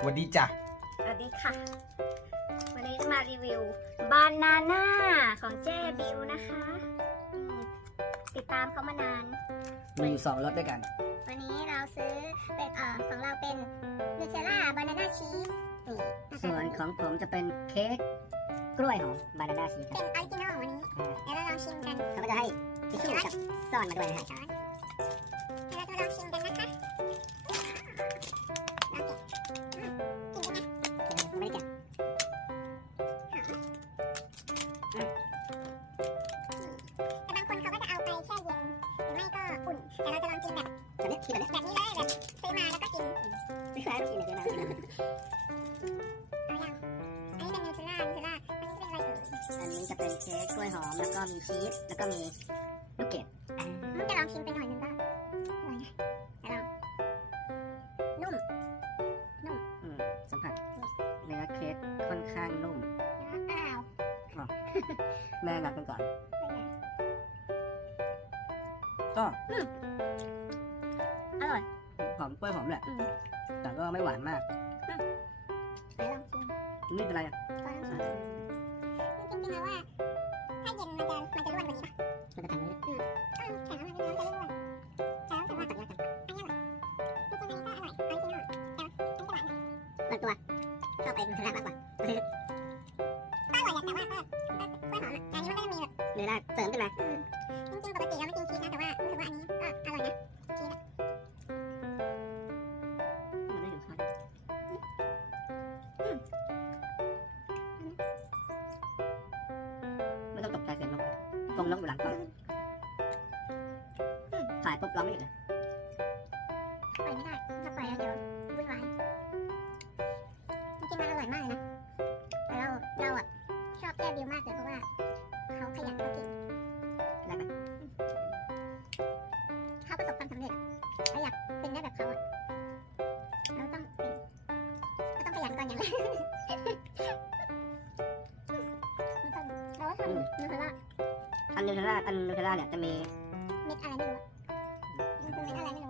สวัสดีจ้ะสวัสดีค่ะ วันนี้มารีวิวบานาน่าของเจบิวนะคะอืมติดตามเขามานาน มีอยู่สองรสด้วยกัน วันนี้เราซื้อเป็นเอ่อของเราเป็นนูเทลล่าบานาน่าชีสนี่ส่วนของผมจะเป็นเค้กกล้วยหอมบานาน่าชีสเป็นออริจินอลวันนี้ เดี๋ยวเราลองชิมกันเขาก็จะให้ทิชชู่กับซ่อนมาด้วยนะฮะเดี๋ยวเราจะลองชิมกันนะคะ แต่บางคนเขาก็จะเอาไปแช่เย็น หรือไม่ก็อุ่น แต่เราจะลองกินแบบแบบนี้ที่แบบนี้แบบนี้เลยแบบซื้อมาแล้วก็กินไม่ใช่ไม่ใช่ไม่ใช่เอาย่างอันนี้เป็นนูเทลล่านูเทลล่าอันนี้จะเป็นอะไรเอ่ยอันนี้จะเป็นเค้กกล้วยหอมแล้วก็มีชีสแล้วก็มีลูกเกดมันจะลองชิมไปหน่อยนึงก็อร่อยนะแต่ลองนุ่มอืมสัมผัสเนื้อเค้กค่อนข้างนุ่ม แม่งัดกันก่อนเป็นไงก็อร่อย หอมกล้วยหอมแหละ อืม แต่ก็ไม่หวานมาก ไหนลองชิมนี่เป็นไรอะก็ลองชิมจริงๆแล้วว่า ถ้าเย็นมันจะมันจะร่วนกว่านี้ป่ะมันจะทำให้ก็แข็งแล้วมันจะร่วนแต่รู้สึกว่าตัดยากกันอันนี้อร่อยจริงๆอันนี้ก็อร่อยออริจินอลแต่ว่าอันนี้จะหวานหน่อยบางตัวชอบไปนูเทลล่ามากกว่า ก็จะมีแบบเนื้อได้เสริมขึ้นมาจริงๆปกติเราไม่กินชีสนะแต่ว่ารู้สึกว่าอันนี้ก็อร่อยนะชีสอะมันไม่ถึงข้าวไม่ต้องตกใจเสียงนกกรงนกอยู่หลังกล้องถ่ายปุ๊บร้องไม่หยุดเลยปล่อยไม่ได้ถ้าปล่อยแล้วเดี๋ยววุ่นวายจริงๆมันอร่อยมากเลยนะแต่เราเราอะชอบแก้บิวมากเลยเพราะว่า ขาขยันเขาเก่งได้ไหมเขาประสบความสำเร็จอะเราอยากเป็นได้แบบเขาอะเราต้องเป็นก็ต้องขยันก่อนอย่างแรกมันต้องเราก็ทำนูเทลล่าอันนูเทลล่าอันนูเทลล่าเนี่ยจะมีเม็ดอะไรไม่รู้อะมันคือเม็ดอะไรไม่รู้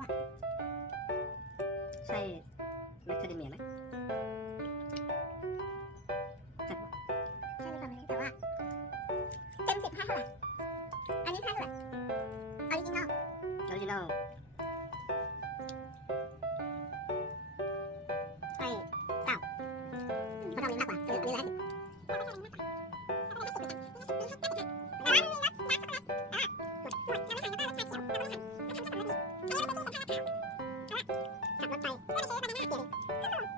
ห้เท่าไหร่อันนี้ให้เท่าไหร่ออริจินอลออริจินอลให้เก้าเพราะเรามีมากกว่าคือมีหลายสิบ